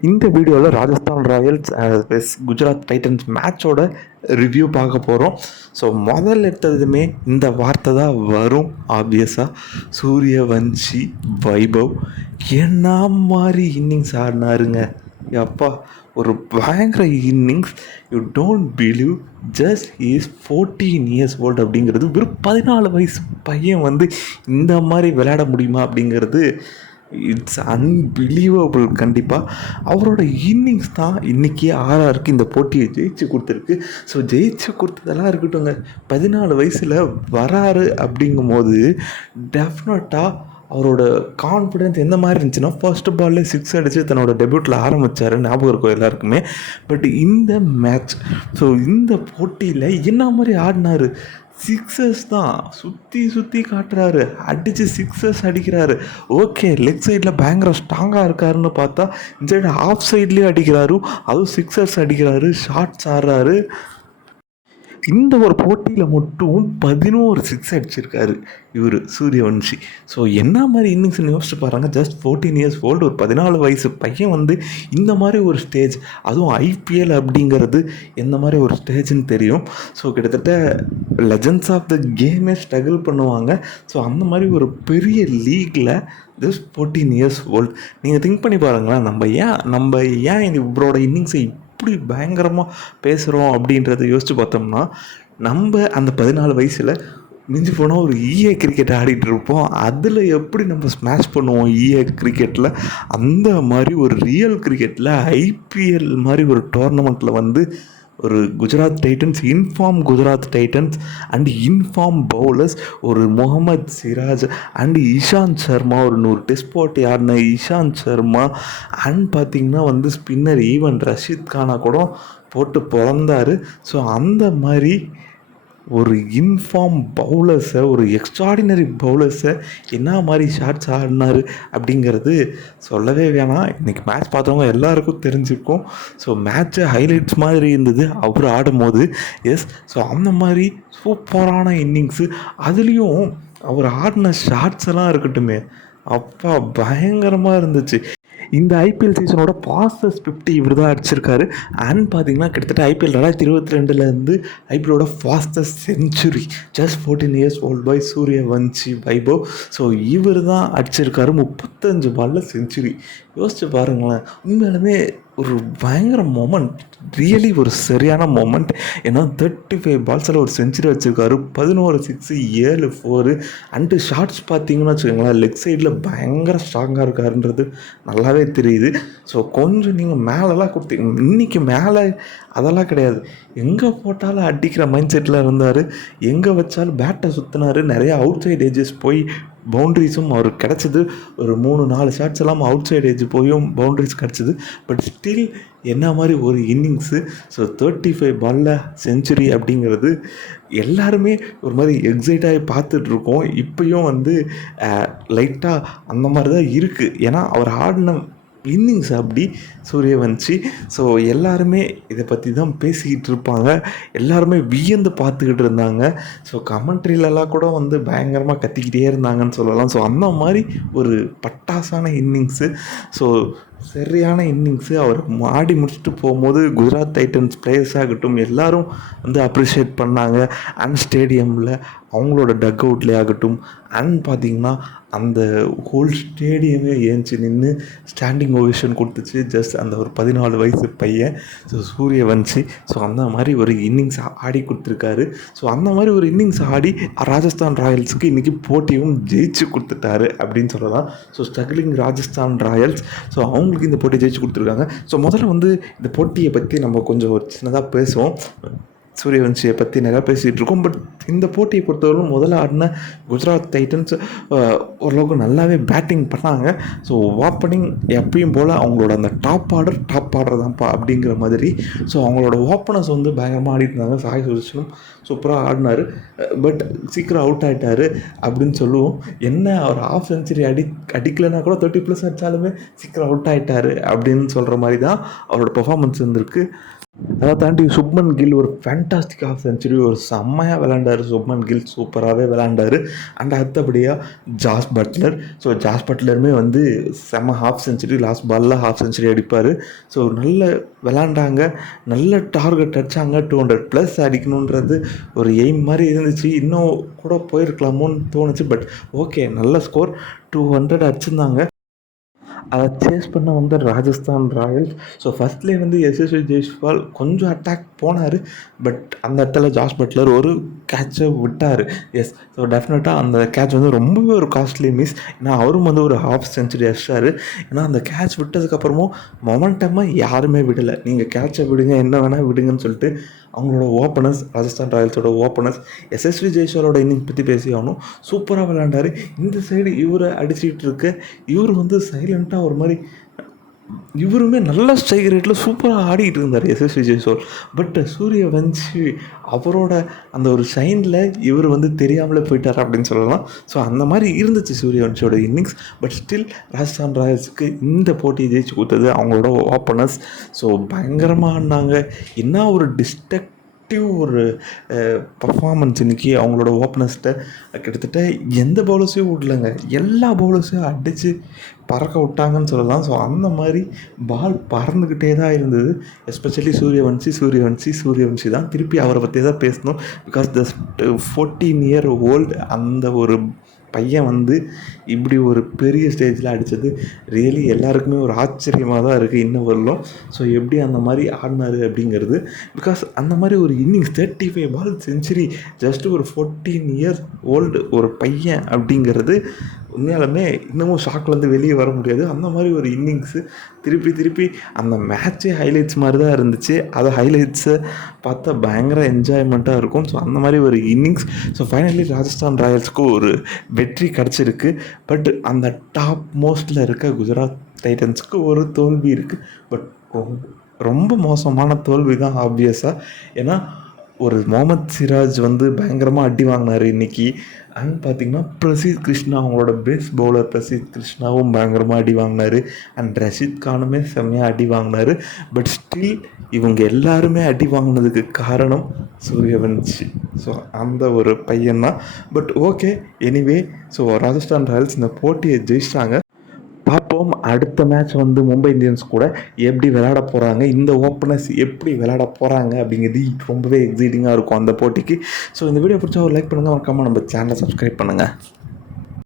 இந்த வீடியோவில் Rajasthan Royals vs Gujarat Titans மேட்சோட ரிவ்யூ பார்க்க போகிறோம் ஸோ முதல் எடுத்ததுமே இந்த வார்த்தை தான் வரும் ஆப்வியஸாக சூரியவன்ஷி வைபவ். என்ன மாதிரி இன்னிங்ஸ் ஆடினாருங்க? அப்பா ஒரு பயங்கர innings you don't believe just is fourteen years old அப்படிங்கிறது வெறும் பதினாலு வயசு பையன் வந்து இந்த மாதிரி விளையாட முடியுமா அப்படிங்கிறது இட்ஸ் அன்பிலீவபிள் கண்டிப்பாக அவரோட இன்னிங்ஸ் தான் இன்றைக்கி ஆர்ஆருக்கு இந்த போட்டியை ஜெயிச்சு கொடுத்துருக்கு. ஸோ ஜெயிச்சு கொடுத்ததெல்லாம் இருக்கட்டுங்க பதினாலு வயசில் வராரு அப்படிங்கும்போது டெஃபினட்டாக அவரோட கான்ஃபிடென்ஸ் எந்த மாதிரி இருந்துச்சுன்னா ஃபர்ஸ்ட் பால்லே சிக்ஸ் அடித்து தன்னோட டெபியூட்டில் ஆரம்பித்தார் ஞாபகம் இருக்கும் எல்லாருக்குமே. பட் இந்த மேட்ச் ஸோ இந்த போட்டியில் என்ன மாதிரி ஆடினாரு? சிக்ஸஸ் தான். சுற்றி சுற்றி காட்டுறாரு. அடித்து சிக்ஸஸ் அடிக்கிறாரு. ஓகே லெக் சைடில் பயங்கர ஸ்ட்ராங்காக இருக்காருன்னு பார்த்தா இந்த சைடு ஆஃப் சைட்லேயும் அடிக்கிறாரு. அதுவும் சிக்ஸர்ஸ் அடிக்கிறாரு. ஷார்ட்ஸ் ஆடுறாரு. இந்த ஒரு போட்டியில் மட்டும் பதினோரு சிக்ஸ் அடிச்சிருக்காரு இவர் சூரியவன்ஷி ஸோ என்ன மாதிரி இன்னிங்ஸ்னு யோசிச்சு பாருங்க. ஜஸ்ட் ஃபோர்டீன் இயர்ஸ் ஓல்டு ஒரு பதினாலு வயசு பையன் வந்து இந்த மாதிரி ஒரு ஸ்டேஜ் அதுவும் ஐபிஎல் அப்படிங்கிறது எந்த மாதிரி ஒரு ஸ்டேஜ்னு தெரியும். ஸோ கிட்டத்தட்ட லெஜண்ட்ஸ் ஆஃப் த கேமே ஸ்ட்ரகிள் பண்ணுவாங்க. ஸோ அந்த மாதிரி ஒரு பெரிய லீக்கில் ஜஸ்ட் ஃபோர்டீன் இயர்ஸ் ஓல்டு நீங்கள் திங்க் பண்ணி பாருங்களேன். நம்ம ஏன் நம்ம ஏன் இந்த இவரோட இன்னிங்ஸை எப்படி பயங்கரமாக பேசுகிறோம் அப்படின்றத யோசித்து பார்த்தோம்னா நம்ம அந்த பதினாலு வயசில் மிஞ்சி போனால் ஒரு ஈஏ கிரிக்கெட் ஆடிட்டு இருப்போம். அதில் எப்படி நம்ம ஸ்மாஷ் பண்ணுவோம் இஏ கிரிக்கெட்டில் அந்த மாதிரி ஒரு ரியல் கிரிக்கெட்டில் ஐபிஎல் மாதிரி ஒரு டோர்னமெண்ட்டில் வந்து ஒரு Gujarat Titans in form Gujarat Titans and in form bowlers ஒரு முகமது சிராஜ் அண்ட் இஷாந்த் சர்மா ஒரு நூறு டெஸ்ட் போட்டு ஆடின இஷாந்த் சர்மா அண்ட் பார்த்திங்கன்னா வந்து ஸ்பின்னர் ஈவன் ரஷீத் கானா கூட போட்டு பிறந்தார். ஸோ அந்த மாதிரி ஒரு இன்ஃபார்ம் பவுலர்ஸை ஒரு எக்ஸ்ட்ராடினரி பவுலர்ஸை என்ன மாதிரி ஷாட்ஸ் ஆடினார் அப்படிங்கிறது சொல்லவே வேணாம். இன்றைக்கி மேட்ச் பார்த்தவங்க எல்லாருக்கும் தெரிஞ்சிருக்கும். ஸோ மேட்ச்சை ஹைலைட்ஸ் மாதிரி இருந்தது. அவர் ஆடும்போது எஸ் ஸோ அந்த மாதிரி சூப்பரான இன்னிங்ஸு அதுலேயும் அவர் ஆடின ஷாட்ஸ் எல்லாம் இருக்கட்டுமே அப்பா பயங்கரமாக இருந்துச்சு. இந்த ஐபிஎல் சீசனோட ஃபாஸ்டஸ்ட் ஃபிஃப்டி இவர் தான் அடிச்சிருக்காரு. அண்ட் பார்த்தீங்கன்னா கிட்டத்தட்ட ஐபிஎல் ரெண்டாயிரத்தி இருபத்தி ரெண்டுலேருந்து ஐபிஎலோட fastest century just fourteen years old boy Suryavanshi Vaibhav. So இவர் தான் அடிச்சிருக்காரு முப்பத்தஞ்சு பாலில் செஞ்சுரி யோசிச்சு பாருங்களேன் உண்மையாலுமே ஒரு பயங்கர மொமெண்ட் ரியலி ஒரு சரியான மொமெண்ட் ஏன்னா தேர்ட்டி ஃபைவ் பால்ஸில் ஒரு செஞ்சுரி வச்சுருக்காரு. பதினோரு சிக்ஸு ஏழு ஃபோரு அண்டு ஷார்ட்ஸ் பார்த்தீங்கன்னா வச்சுக்கோங்களேன் லெக் சைடில் பயங்கர ஸ்ட்ராங்காக இருக்காருன்றது நல்லாவே தெரியுது. ஸோ கொஞ்சம் நீங்கள் மேலெலாம் கொடுத்தீங்க இன்றைக்கி மேலே அதெல்லாம் கிடையாது. எங்கே போட்டாலும் அடிக்கிற மைண்ட் செட்டில் இருந்தார். எங்கே வச்சாலும் பேட்டை சுற்றினார் நிறையா அவுட் சைட் ஏஜஸ் போய் பவுண்ட்ரிஸும் அவருக்கு கிடச்சிது. ஒரு மூணு நாலு ஷாட்ஸ் எல்லாம் அவுட் சைட் ஏஜ் போயும் பவுண்ட்ரிஸ் கிடச்சிது. பட் ஸ்டில் என்ன மாதிரி ஒரு இன்னிங்ஸு ஸோ தேர்ட்டி ஃபைவ் பாலில் செஞ்சுரி அப்படிங்கிறது எல்லாருமே ஒரு மாதிரி எக்ஸைட்டாகி பார்த்துட்ருக்கோம் இப்போயும் வந்து லைட்டாக அந்த மாதிரி தான் இருக்குது ஏன்னா அவர் ஆடின இன்னிங்ஸ் அப்படி சூரியவன்ஷி ஸோ எல்லாருமே இதை பற்றி தான் பேசிக்கிட்டு இருப்பாங்க. எல்லாருமே வியந்து பார்த்துக்கிட்டு இருந்தாங்க. ஸோ கமெண்ட்ரிலலாம் கூட வந்து பயங்கரமாக கத்திக்கிட்டே இருந்தாங்கன்னு சொல்லலாம். ஸோ அந்த மாதிரி ஒரு பட்டாசான இன்னிங்ஸு. ஸோ சரியான இன்னிங்ஸு அவர் ஆடி முடிச்சுட்டு போகும்போது குஜராத் டைட்டன்ஸ் பிளேயர்ஸ் ஆகட்டும் எல்லாரும் வந்து அப்ரிஷியேட் பண்ணாங்க. அண்ட் ஸ்டேடியமில் அவங்களோட டக் அவுட்லேயே ஆகட்டும். அண்ட் பார்த்திங்கன்னா அந்த ஹோல் ஸ்டேடியமே ஏஞ்சி நின்று ஸ்டாண்டிங் ஓவேஷன் கொடுத்துச்சு. ஜஸ்ட் அந்த ஒரு பதினாலு வயசு பையன். ஸோ சூரிய வன்சி. ஸோ அந்த மாதிரி ஒரு இன்னிங்ஸ் ஆடி கொடுத்துருக்காரு. ஸோ அந்த மாதிரி ஒரு இன்னிங்ஸ் ஆடி ராஜஸ்தான் ராயல்ஸுக்கு இன்றைக்கி போட்டியும் ஜெயிச்சு கொடுத்துட்டாரு அப்படின்னு சொல்லலாம். So struggling Rajasthan Royals. So அவங்க அவங்களுக்கு இந்த போட்டி ஜெயிச்சு கொடுத்துருக்காங்க. ஸோ முதல்ல வந்து இந்த போட்டியை பற்றி நம்ம கொஞ்சம் ஒரு சின்னதாக பேசுவோம். சூரியவன்ஷியை பற்றி நிறையா பேசிகிட்டு இருக்கோம். பட் இந்த போட்டியை பொறுத்தவரைக்கும் முதல்ல ஆடின குஜராத் டைட்டன்ஸ் ஓரளவுக்கு நல்லாவே பேட்டிங் பண்ணாங்க. ஸோ ஓப்பனிங் எப்பயும் போல் அவங்களோட அந்த டாப் ஆர்டர் டாப் ஆர்டர் தான்ப்பா அப்படிங்கிற மாதிரி. ஸோ அவங்களோட ஓப்பனர்ஸ் வந்து பயங்கரமாக ஆடிட்டு இருந்தாங்க சாய் சுதர்ஷனும் சூப்பராக ஆடினார். பட் சீக்கிரம் அவுட் ஆகிட்டார் அப்படின்னு சொல்லுவோம். என்ன அவர் ஆஃப் செஞ்சுரி அடி அடிக்கலைன்னா கூட தேர்ட்டி ப்ளஸ் அடித்தாலுமே சீக்கிரம் அவுட் ஆகிட்டார் அப்படின்னு சொல்கிற மாதிரி தான் அவரோட பெர்ஃபார்மன்ஸ் இருந்திருக்கு. அதை தாண்டி சுப்மன் கில் ஒரு ஃபேண்டாஸ்டிக் ஆஃப் செஞ்சுரி ஒரு செம்மையாக விளாண்டாரு சுப்மன் கில் சூப்பராகவே விளாண்டார் அண்ட் அடுத்தபடியாக ஜாஸ் பட்லர். ஸோ ஜாஸ் பட்லருமே வந்து செம்ம ஹாஃப் செஞ்சுரி லாஸ்ட் பாலில் ஹாஃப் செஞ்சுரி அடிப்பார். ஸோ நல்ல விளாண்டாங்க நல்ல டார்கெட் அடித்தாங்க டூ ஹண்ட்ரட் ப்ளஸ் அடிக்கணுன்றது ஒரு எய்ம் மாதிரி இருந்துச்சு. இன்னும் கூட போயிருக்கலாமோன்னு தோணுச்சு. பட் ஓகே நல்ல ஸ்கோர் டூ ஹண்ட்ரட் அடிச்சிருந்தாங்க. அதை சேஸ் பண்ண வந்து ராஜஸ்தான் ராயல்ஸ் ஸோ ஃபஸ்ட்லேயே வந்து எஸ்எஸ்வி ஜெய்ஸ்வால் கொஞ்சம் அட்டாக் போனார். பட் அந்த இடத்துல ஜாஸ் பட்லர் ஒரு கேட்சை விட்டார். எஸ் ஸோ டெஃபினட்டாக அந்த கேட்ச் வந்து ரொம்பவே ஒரு காஸ்ட்லி மிஸ் ஏன்னா அவரும் வந்து ஒரு ஹாஃப் செஞ்சுரி அடிச்சார். ஏன்னா அந்த கேட்ச் விட்டதுக்கப்புறமும் மொமெண்டமாக யாருமே விடலை. நீங்கள் கேட்சை விடுங்க என்ன வேணால் விடுங்கன்னு சொல்லிட்டு அவங்களோட ஓப்பனர்ஸ் ராஜஸ்தான் ராயல்ஸோட ஓப்பனர்ஸ் எஸ்எஸ்வி ஜெய்ஸ்வாலோட இன்னிங்ஸ் பற்றி பேசி ஆகணும் சூப்பராக விளையாண்டாரு. இந்த சைடு இவரை அடிச்சிட்டு இருக்க இவர் வந்து சைலண்ட்டாக ஒரு மாதிரி இவருமே நல்ல ஸ்ட்ரைக் ரேட்டில் சூப்பராக ஆடிக்கிட்டு இருந்தார் எஸ்எஸ் விஜய் சோல் பட் சூரிய வஞ்சி அவரோட அந்த ஒரு ஷைனில் இவர் வந்து தெரியாமலே போயிட்டார் அப்படின்னு சொல்லலாம். ஸோ அந்த மாதிரி இருந்துச்சு சூரிய வன்ஷியோட இன்னிங்ஸ் பட் ஸ்டில் ராஜஸ்தான் ராயல்ஸுக்கு இந்த போட்டியை ஜெயிச்சு கொடுத்தது அவங்களோட ஓப்பனர்ஸ் ஸோ பயங்கரமாக ஆடினாங்க. என்ன ஒரு டிஸ்டக் ஒரு பர்ஃபார்மன்ஸ் இன்னைக்கு அவங்களோட ஓப்பனர்ஸ்கிட்ட கிட்டத்தட்ட எந்த பவுலர்ஸையும் விடலங்க. எல்லா பவுலர்ஸையும் அடித்து பறக்க விட்டாங்கன்னு சொல்லலாம். ஸோ அந்த மாதிரி பால் பறந்துக்கிட்டே தான் இருந்தது. எஸ்பெஷலி சூரியவன்சி சூரியவன்சி சூரியவன்சி தான். திருப்பி அவரை பற்றி தான் பேசணும். Because just fourteen year old அந்த ஒரு பையன் வந்து இப்படி ஒரு பெரிய ஸ்டேஜில் அடித்தது ரியலி எல்லாருக்குமே ஒரு ஆச்சரியமாக தான் இருக்குது இன்னும் வரலும். ஸோ எப்படி அந்த மாதிரி ஆடினாரு அப்படிங்கிறது. பிகாஸ் அந்த மாதிரி ஒரு innings thirty five ball century just ஒரு ஃபோர்டீன் இயர்ஸ் ஓல்டு ஒரு பையன் அப்படிங்கிறது உண்மையாலுமே இன்னமும் ஷாக்லேருந்து வெளியே வர முடியாது. அந்த மாதிரி ஒரு இன்னிங்ஸு திருப்பி திருப்பி அந்த மேட்ச்சே ஹைலைட்ஸ் மாதிரி தான் இருந்துச்சு. அது ஹைலைட்ஸை பார்த்தா பயங்கர என்ஜாய்மெண்ட்டாக இருக்கும். ஸோ அந்த மாதிரி ஒரு இன்னிங்ஸ் ஸோ ஃபைனலி ராஜஸ்தான் ராயல்ஸ்க்கு ஒரு வெற்றி கிடச்சிருக்கு. பட் அந்த டாப் மோஸ்ட்டில் இருக்க குஜராத் டைட்டன்ஸ்க்கு ஒரு தோல்வி இருக்குது பட் ரொம்ப மோசமான தோல்வி தான் ஆப்வியஸாக ஏன்னா ஒரு முகமது சிராஜ் வந்து பயங்கரமாக அடி வாங்கினார் இன்றைக்கி அண்ட் பார்த்திங்கன்னா பிரசீத் கிருஷ்ணா அவங்களோட பெஸ்ட் பவுலர் பிரசீத் கிருஷ்ணாவும் பயங்கரமாக அடி வாங்கினார். அண்ட் ரஷீத் கானுமே செம்மையாக அடி வாங்கினார். பட் ஸ்டில் இவங்க எல்லாருமே அடி வாங்கினதுக்கு காரணம் சூரியவன்ஷி ஸோ அந்த ஒரு பையன் தான் but okay anyway so Rajasthan Royals இந்த போட்டியை ஜெயிச்சிட்டாங்க பார்ப்போம். அடுத்த மேட்ச் வந்து மும்பை இந்தியன்ஸ் கூட எப்படி விளையாட போகிறாங்க இந்த ஓப்பனர்ஸ் எப்படி விளையாட போகிறாங்க அப்படிங்கிறது ரொம்பவே எக்ஸைட்டிங்காக இருக்கும் அந்த போட்டிக்கு. ஸோ இந்த வீடியோ பிடிச்சா ஒரு லைக் பண்ணுங்கள் மறக்காமல் நம்ம சேனலை சப்ஸ்கிரைப் பண்ணுங்கள்